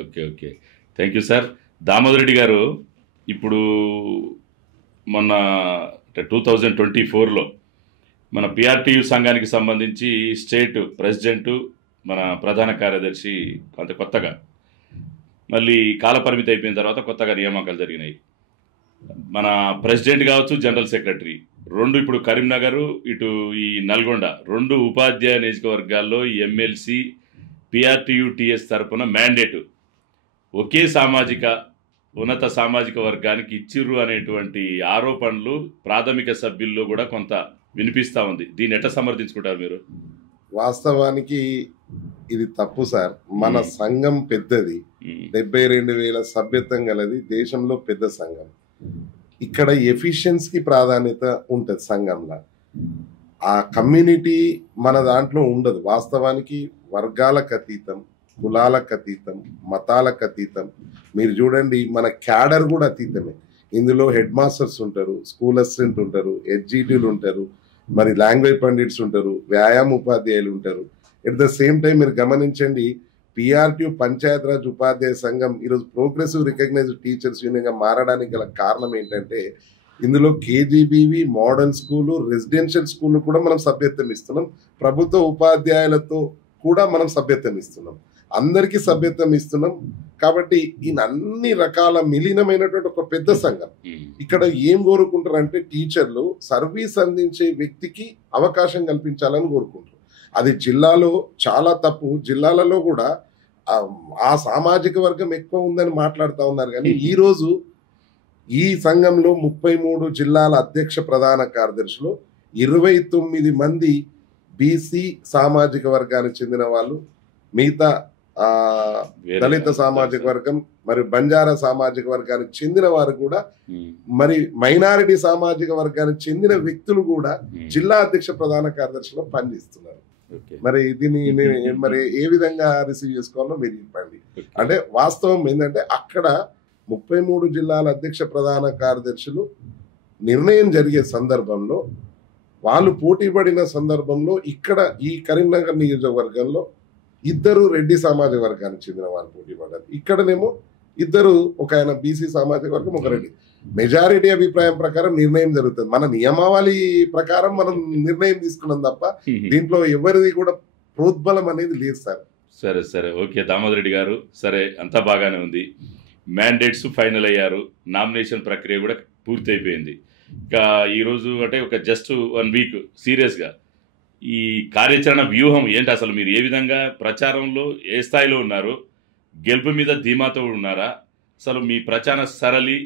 Okay. Okay. Thank you sir. Damodar Reddy గారు, ఇప్పుడు మొన్న అంటే 2024లో మన పిఆర్టీయు సంఘానికి సంబంధించి స్టేట్ ప్రెసిడెంటు, మన ప్రధాన కార్యదర్శి కొంత కొత్తగా మళ్ళీ కాలపరిమితి అయిపోయిన తర్వాత కొత్తగా నియామకాలు జరిగినాయి. మన ప్రెసిడెంట్ కావచ్చు, జనరల్ సెక్రటరీ 2 ఇప్పుడు కరీంనగర్, ఇటు ఈ నల్గొండ 2 ఉపాధ్యాయ నియోజకవర్గాల్లో ఈ ఎమ్మెల్సీ పిఆర్టీయు టీఎస్ తరపున మ్యాండేటు ఒకే ఉన్నత సామాజిక వర్గానికి ఇచ్చిర్రు అనేటువంటి ఆరోపణలు ప్రాథమిక సభ్యుల్లో కూడా కొంత వినిపిస్తూ ఉంది. దీన్ని ఎట్లా సమర్థించుకుంటారు మీరు? వాస్తవానికి ఇది తప్పు సార్. మన సంఘం పెద్దది, 72,000 సభ్యత్వం గలది, దేశంలో పెద్ద సంఘం. ఇక్కడ ఎఫిషియన్సీకి ప్రాధాన్యత ఉంటుంది సంఘంలో. ఆ కమ్యూనిటీ మన దాంట్లో ఉండదు. వాస్తవానికి వర్గాలకు అతీతం, కులాలకు అతీతం, మతాలకు అతీతం. మీరు చూడండి, మన క్యాడర్ కూడా అతీతమే. ఇందులో హెడ్ మాస్టర్స్ ఉంటారు, స్కూల్ అసిస్టెంట్ ఉంటారు, హెచ్జిటీలు ఉంటారు, మరి లాంగ్వేజ్ పండిట్స్ ఉంటారు, వ్యాయామ ఉపాధ్యాయులు ఉంటారు. ఎట్ ద సేమ్ టైం మీరు గమనించండి, పిఆర్టీయు పంచాయతీరాజ్ ఉపాధ్యాయ సంఘం ఈరోజు ప్రోగ్రెసివ్ రికగ్నైజ్డ్ టీచర్స్ యూనియన్గా మారడానికి గల కారణం ఏంటంటే, ఇందులో KGBV, model school, residential school కూడా మనం సభ్యత్వం ఇస్తున్నాం. ప్రభుత్వ ఉపాధ్యాయులతో కూడా మనం సభ్యత్వం ఇస్తున్నాం. అందరికీ సభ్యత్వం ఇస్తున్నాం. కాబట్టి ఈయన అన్ని రకాల మిలీనమైనటువంటి ఒక పెద్ద సంఘం. ఇక్కడ ఏం కోరుకుంటారంటే, టీచర్లు సర్వీస్ అందించే వ్యక్తికి అవకాశం కల్పించాలని కోరుకుంటారు. అది జిల్లాలో చాలా తప్పు. జిల్లాలలో కూడా ఆ సామాజిక వర్గం ఎక్కువ ఉందని మాట్లాడుతూ ఉన్నారు. కానీ ఈరోజు ఈ సంఘంలో 33 జిల్లాల అధ్యక్ష ప్రధాన కార్యదర్శులు 29 మంది బీసీ సామాజిక వర్గానికి చెందిన వాళ్ళు, మిగతా దళిత సామాజిక వర్గం మరి బంజారా సామాజిక వర్గానికి చెందిన వారు కూడా, మరి మైనారిటీ సామాజిక వర్గానికి చెందిన వ్యక్తులు కూడా జిల్లా అధ్యక్ష ప్రధాన కార్యదర్శిలో పనిచేస్తున్నారు. మరి దీన్ని మరి ఏ విధంగా రిసీవ్ చేసుకోవాలో మీరు చెప్పండి. అంటే వాస్తవం ఏంటంటే, అక్కడ 33 జిల్లాల అధ్యక్ష ప్రధాన కార్యదర్శులు నిర్ణయం జరిగే సందర్భంలో, వాళ్ళు పోటీ పడిన సందర్భంలో, ఇక్కడ ఈ కరీంనగర్ నియోజకవర్గంలో 2 రెడ్డి సామాజిక వర్గానికి చెందిన వారు పోటీ పడ్డారు. ఇక్కడనేమో 2, ఒక ఆయన బీసీ సామాజిక వర్గం, ఒక రెడ్డి. మెజారిటీ అభిప్రాయం ప్రకారం నిర్ణయం జరుగుతుంది. మన నియమావళి ప్రకారం మనం నిర్ణయం తీసుకున్నాం తప్ప దీంట్లో ఎవరిది కూడా ప్రోద్బలం అనేది లేదు సార్. సరే సరే, ఓకే దామోదర్ రెడ్డి గారు, సరే అంతా బాగానే ఉంది. మ్యాండేట్స్ ఫైనల్ అయ్యారు, నామినేషన్ ప్రక్రియ కూడా పూర్తి అయిపోయింది. ఇంకా ఈరోజు అంటే ఒక జస్ట్ 1 వీక్ సీరియస్గా ఈ కార్యాచరణ వ్యూహం ఏంటి? అసలు మీరు ఏ విధంగా ప్రచారంలో ఏ స్థాయిలో ఉన్నారు? గెలుపు మీద ధీమాతో ఉన్నారా? అసలు మీ ప్రచార సరళి,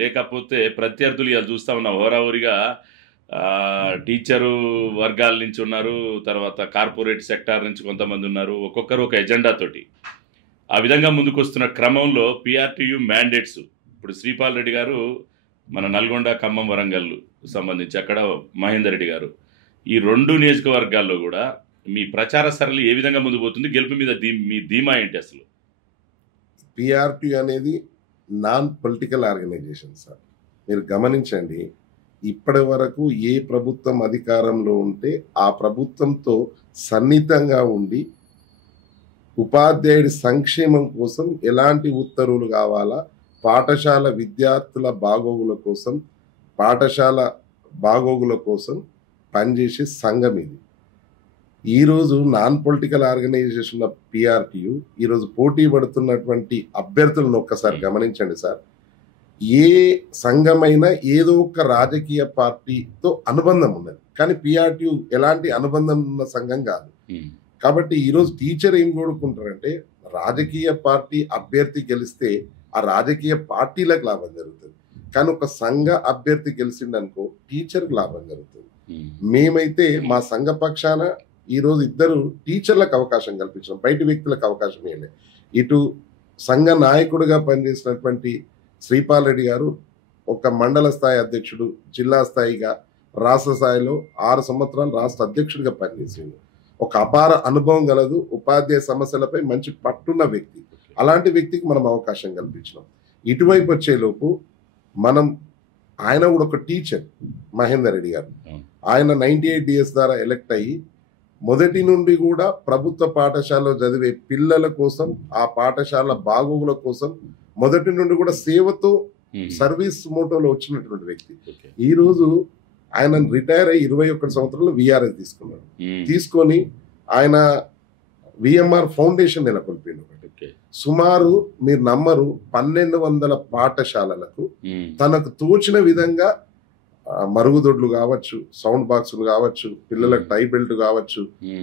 లేకపోతే ప్రత్యర్థులు ఇలా చూస్తూ ఉన్న హోరాహోరీగా టీచరు వర్గాల నుంచి ఉన్నారు, తర్వాత కార్పొరేట్ సెక్టార్ నుంచి కొంతమంది ఉన్నారు, ఒక్కొక్కరు ఒక ఎజెండాతోటి ఆ విధంగా ముందుకు వస్తున్న క్రమంలో పిఆర్టీయు మ్యాండేట్స్, ఇప్పుడు శ్రీపాల్ రెడ్డి గారు మన నల్గొండ, ఖమ్మం, వరంగల్ సంబంధించి, అక్కడ మహేందర్ రెడ్డి గారు, ఈ 2 నియోజకవర్గాల్లో కూడా మీ ప్రచార సరళి ఏ విధంగా ముందుకు పోతుంది? గెలుపు మీద మీ ధీమా ఏంటి అసలు? పిఆర్టీయు అనేది నాన్ పొలిటికల్ ఆర్గనైజేషన్ సార్. మీరు గమనించండి, ఇప్పటి వరకు ఏ ప్రభుత్వం అధికారంలో ఉంటే ఆ ప్రభుత్వంతో సన్నిహితంగా ఉండి ఉపాధ్యాయుడి సంక్షేమం కోసం ఎలాంటి ఉత్తర్వులు కావాలా, పాఠశాల విద్యార్థుల బాగోగుల కోసం, పాఠశాల బాగోగుల కోసం పనిచేసే సంఘం ఇది. ఈరోజు నాన్ పొలిటికల్ ఆర్గనైజేషన్ పిఆర్టీయు ఈరోజు పోటీ పడుతున్నటువంటి అభ్యర్థులను ఒక్కసారి గమనించండి సార్. ఏ సంఘమైనా ఏదో ఒక రాజకీయ పార్టీతో అనుబంధం ఉన్నది, కానీ పిఆర్టీయు ఎలాంటి అనుబంధం ఉన్న సంఘం కాదు. కాబట్టి ఈరోజు టీచర్ ఏం కోరుకుంటారంటే, రాజకీయ పార్టీ అభ్యర్థి గెలిస్తే ఆ రాజకీయ పార్టీలకు లాభం జరుగుతుంది, కానీ ఒక సంఘ అభ్యర్థి గెలిచిండనుకో టీచర్కి లాభం జరుగుతుంది. మేమైతే మా సంఘ పక్షాన ఈరోజు 2 టీచర్లకు అవకాశం కల్పించాం, బయట వ్యక్తులకు అవకాశం ఇవ్వలేదు. ఇటు సంఘ నాయకుడిగా పనిచేసినటువంటి శ్రీపాల్ రెడ్డి గారు ఒక మండల స్థాయి అధ్యక్షుడు, జిల్లా స్థాయిగా, రాష్ట్ర స్థాయిలో 6 సంవత్సరాలు రాష్ట్ర అధ్యక్షుడిగా పనిచేసిండు. ఒక అపార అనుభవం గలదు, ఉపాధ్యాయ సమస్యలపై మంచి పట్టున్న వ్యక్తి. అలాంటి వ్యక్తికి మనం అవకాశం కల్పించినాం. ఇటువైపు వచ్చేలోపు ఆయన కూడా ఒక టీచర్, మహేందర్ రెడ్డి గారు. ఆయన 98 DS ద్వారా ఎలక్ట్ అయ్యి మొదటి నుండి కూడా ప్రభుత్వ పాఠశాలలో చదివే పిల్లల కోసం, ఆ పాఠశాల బాగోగుల కోసం మొదటి నుండి కూడా సేవతో సర్వీస్ మోటోలో వచ్చినటువంటి వ్యక్తి. ఈ రోజు ఆయన రిటైర్ అయ్యి 21 సంవత్సరంలో విఆర్ఎస్ తీసుకున్నాడు. తీసుకొని ఆయన విఎంఆర్ ఫౌండేషన్ నెలకొల్పిండు. సుమారు మీరు నమ్మరు 1200 పాఠశాలలకు తనకు తోచిన విధంగా మరుగుదొడ్లు కావచ్చు, సౌండ్ బాక్సులు కావచ్చు, పిల్లలకు టై బెల్ట్ కావచ్చు,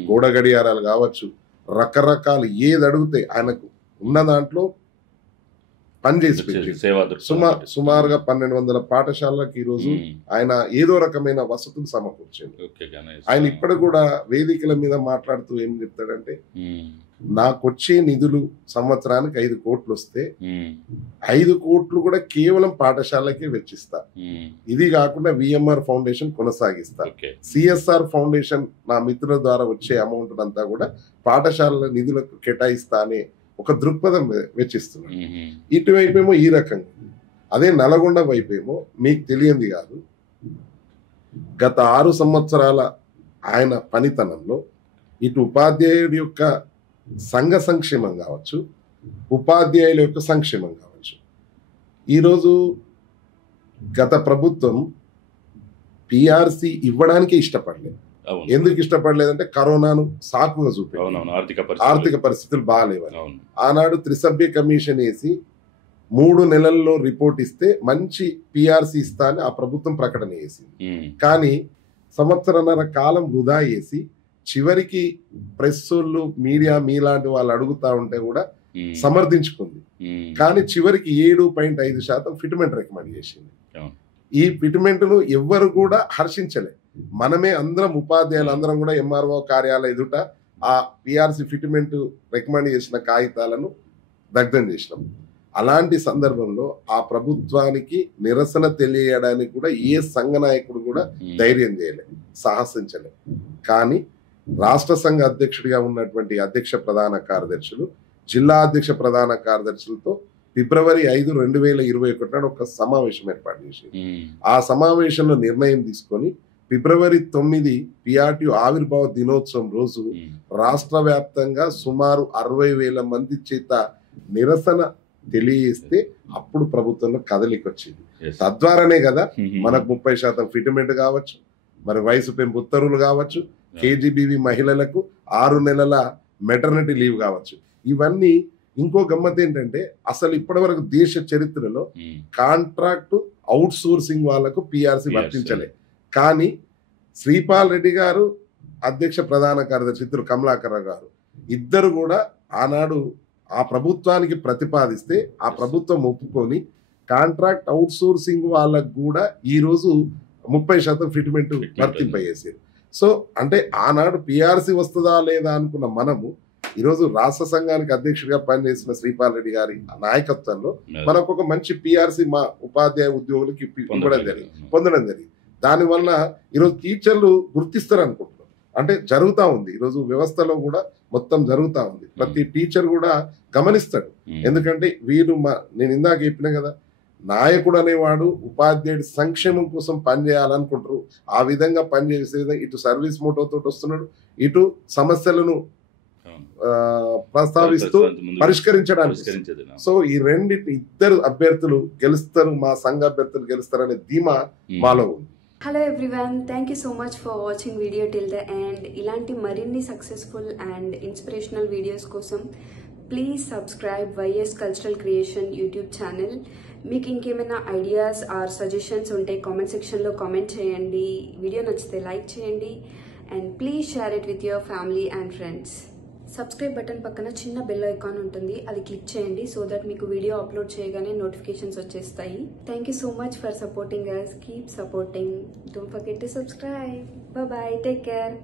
గోడ గడియారాలు కావచ్చు, రకరకాలు ఏది అడిగితే ఆయనకు ఉన్న దాంట్లో పనిచేసి సుమారుగా 1200 పాఠశాలలకు ఈ రోజు ఆయన ఏదో రకమైన వసతులు సమకూర్చింది. ఆయన ఇప్పుడు కూడా వేదికల మీద మాట్లాడుతూ ఏం చెప్తాడంటే, నాకొచ్చే నిధులు సంవత్సరానికి 5 కోట్లు వస్తే 5 కోట్లు కూడా కేవలం పాఠశాలకే వెచ్చిస్తా. ఇది కాకుండా విఎంఆర్ ఫౌండేషన్ కొనసాగిస్తా. సిఎస్ఆర్ ఫౌండేషన్ నా మిత్రుల ద్వారా వచ్చే అమౌంట్ అంతా కూడా పాఠశాలల నిధులకు కేటాయిస్తా అనే ఒక దృక్పథం వెచ్చిస్తున్నాడు. ఇటువైపేమో ఈ రకంగా, అదే నల్గొండ వైపేమో మీకు తెలియంది కాదు, గత 6 సంవత్సరాల ఆయన పనితనంలో ఇటు ఉపాధ్యాయుడి యొక్క సంఘ సంక్షేమం కావచ్చు, ఉపాధ్యాయుల యొక్క సంక్షేమం కావచ్చు. ఈరోజు గత ప్రభుత్వం పిఆర్సి ఇవ్వడానికి ఇష్టపడలేదు. ఎందుకు ఇష్టపడలేదంటే కరోనాను సాకుగా చూపారు, ఆర్థిక పరిస్థితులు బాగాలేవని. ఆనాడు త్రిసభ్య కమిషన్ వేసి 3 నెలల్లో రిపోర్ట్ ఇస్తే మంచి పిఆర్సి ఇస్తా అని ఆ ప్రభుత్వం ప్రకటన చేసింది. కానీ సంవత్సరన్నర కాలం వృధా చేసి చివరికి ప్రెస్ వాళ్ళు, మీడియా మీలాంటి వాళ్ళు అడుగుతా ఉంటే కూడా సమర్థించుకుంది. కానీ చివరికి 7.5% ఫిట్మెంట్ రికమెండ్ చేసింది. ఈ ఫిట్మెంట్ ను ఎవ్వరు కూడా హర్షించలే. మనమే అందరం ఉపాధ్యాయులు అందరం కూడా ఎంఆర్ఓ కార్యాలయ ఎదుట ఆ పిఆర్సి ఫిట్మెంట్ రికమెండ్ చేసిన కాగితాలను దగ్ధం చేసినాం. అలాంటి సందర్భంలో ఆ ప్రభుత్వానికి నిరసన తెలియడానికి కూడా ఏ సంఘ నాయకుడు కూడా ధైర్యం చేయలే, సాహసించలే. కానీ రాష్ట్ర సంఘ అధ్యక్షుడిగా ఉన్నటువంటి అధ్యక్ష ప్రధాన కార్యదర్శులు, జిల్లా అధ్యక్ష ప్రధాన కార్యదర్శులతో ఫిబ్రవరి 5, 2021 నాడు ఒక సమావేశం ఏర్పాటు చేసింది. ఆ సమావేశంలో నిర్ణయం తీసుకొని ఫిబ్రవరి 9 పిఆర్టీ ఆవిర్భావ దినోత్సవం రోజు రాష్ట్ర వ్యాప్తంగా సుమారు 60,000 మంది చేత నిరసన తెలియజేస్తే అప్పుడు ప్రభుత్వంలో కదలిక వచ్చింది. తద్వారానే కదా మనకు 30% ఫిట్మెంట్ కావచ్చు, మరి వయసు పెంపు ఉత్తర్వులు కావచ్చు, కేజీబీవీ మహిళలకు 6 నెలల మెటర్నిటీ లీవ్ కావచ్చు. ఇవన్నీ ఇంకో గమ్మత్ ఏంటంటే, అసలు ఇప్పటి వరకు దేశ చరిత్రలో కాంట్రాక్ట్ అవుట్ సోర్సింగ్ వాళ్లకు పిఆర్సి వర్తించలే. కానీ శ్రీపాల్ రెడ్డి గారు, అధ్యక్ష ప్రధాన కార్యదర్శి ఇద్దరు కమలాకర్ గారు, ఇద్దరు కూడా ఆనాడు ఆ ప్రభుత్వానికి ప్రతిపాదిస్తే ఆ ప్రభుత్వం ఒప్పుకొని కాంట్రాక్ట్ అవుట్ సోర్సింగ్ వాళ్ళకు కూడా ఈ రోజు 30% ఫిట్మెంట్ వర్తింపజేసారు. సో అంటే ఆనాడు పిఆర్సి వస్తుందా లేదా అనుకున్న మనము ఈరోజు రాష్ట్ర సంఘానికి అధ్యక్షుడిగా పనిచేసిన శ్రీపాల్ రెడ్డి గారి నాయకత్వంలో మనకు ఒక మంచి పిఆర్సి మా ఉపాధ్యాయ ఉద్యోగులకి పొందడం జరిగింది. దానివల్ల ఈరోజు టీచర్లు గుర్తిస్తారు అనుకుంటున్నాం. అంటే జరుగుతూ ఉంది, ఈరోజు వ్యవస్థలో కూడా మొత్తం జరుగుతూ ఉంది. ప్రతి టీచర్ కూడా గమనిస్తాడు. ఎందుకంటే వీరు నేను ఇందాక చెప్పిన కదా, నాయకుడు అనేవాడు ఉపాధ్యాయుడి సంక్షేమం కోసం పనిచేయాలనుకుంటారు. ఆ విధంగా పనిచేసే ఇటు సర్వీస్ మోటోతో వస్తున్నాడు, ఇటు సమస్యలను ప్రస్తావిస్తూ పరిష్కరించడానికి. సో ఈ ఇద్దరు అభ్యర్థులు గెలుస్తారు, మా సంఘ అభ్యర్థులు గెలుస్తారనే ధీమా మాలో ఉంది. Hello everyone, thank you so much for watching video till the end. ఇలాంటి మరిన్ని సక్సెస్ఫుల్ అండ్ ఇన్స్పిరేషనల్ వీడియోస్ కోసం please subscribe YS cultural creation YouTube channel. మీకు ఇంకేమైనా ఐడియాస్ ఆర్ సజెషన్స్ ఉంటే కామెంట్ సెక్షన్లో కామెంట్ చేయండి. వీడియో నచ్చితే లైక్ చేయండి and please share it with your family and friends. Subscribe button పక్కన చిన్న బెల్ ఐకాన్ ఉంటుంది, అది క్లిక్ చేయండి సో దట్ మీకు వీడియో అప్లోడ్ చేయగానే నోటిఫికేషన్స్ వచ్చేస్తాయి. Thank you so much for supporting us. Keep supporting. Don't forget to subscribe. Bye, take care.